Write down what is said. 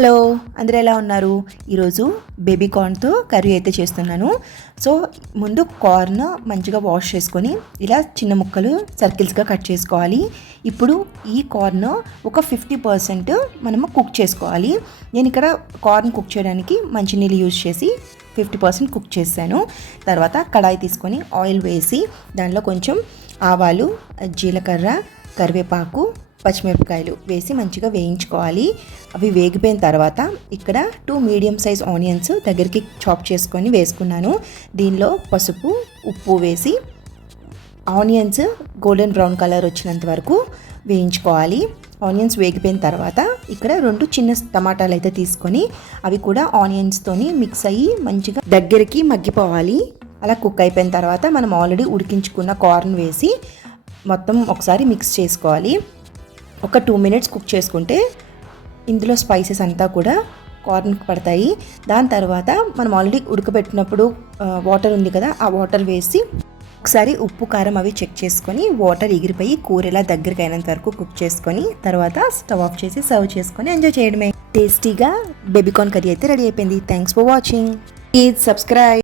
Hello, అందరూ ఎలా ఉన్నారు? ఈరోజు బేబీ కార్న్తో కర్రీ అయితే చేస్తున్నాను. సో ముందు కార్న్ మంచిగా వాష్ చేసుకొని ఇలా చిన్న ముక్కలు సర్కిల్స్గా కట్ చేసుకోవాలి. ఇప్పుడు ఈ కార్న్ ఒక 50% మనము కుక్ చేసుకోవాలి. నేను ఇక్కడ కార్న్ కుక్ చేయడానికి మంచినీళ్ళు యూజ్ చేసి 50% కుక్ చేశాను. తర్వాత కడాయి తీసుకొని ఆయిల్ వేసి దానిలో కొంచెం ఆవాలు, జీలకర్ర, కరివేపాకు, పచ్చిమిరపకాయలు వేసి మంచిగా వేయించుకోవాలి. అవి వేగిపోయిన తర్వాత ఇక్కడ 2 మీడియం సైజ్ ఆనియన్స్ దగ్గరికి చాప్ చేసుకొని వేసుకున్నాను. దీనిలో పసుపు, ఉప్పు వేసి ఆనియన్స్ గోల్డెన్ బ్రౌన్ కలర్ వచ్చినంత వరకు వేయించుకోవాలి. ఆనియన్స్ వేగిపోయిన తర్వాత ఇక్కడ 2 చిన్న టమాటాలు అయితే తీసుకొని అవి కూడా ఆనియన్స్తోని మిక్స్ అయ్యి మంచిగా దగ్గరికి మగ్గిపోవాలి. అలా కుక్ అయిపోయిన తర్వాత మనం ఆల్రెడీ ఉడికించుకున్న కార్న్ వేసి మొత్తం ఒకసారి మిక్స్ చేసుకోవాలి. ఒక 2 మినిట్స్ కుక్ చేసుకుంటే ఇందులో స్పైసెస్ అంతా కూడా కార్న్కి పడతాయి. దాని తర్వాత మనం ఆల్రెడీ ఉడకబెట్టినప్పుడు వాటర్ ఉంది కదా, ఆ వాటర్ వేసి ఒకసారి ఉప్పు కారం అవి చెక్ చేసుకొని వాటర్ ఎగిరిపోయి కూర ఇలా దగ్గరికి అయినంత వరకు కుక్ చేసుకొని తర్వాత స్టవ్ ఆఫ్ చేసి సర్వ్ చేసుకొని ఎంజాయ్ చేయడమే. టేస్టీగా బేబీ కార్న్ కర్రీ అయితే రెడీ అయిపోయింది. Thanks for watching. Please subscribe.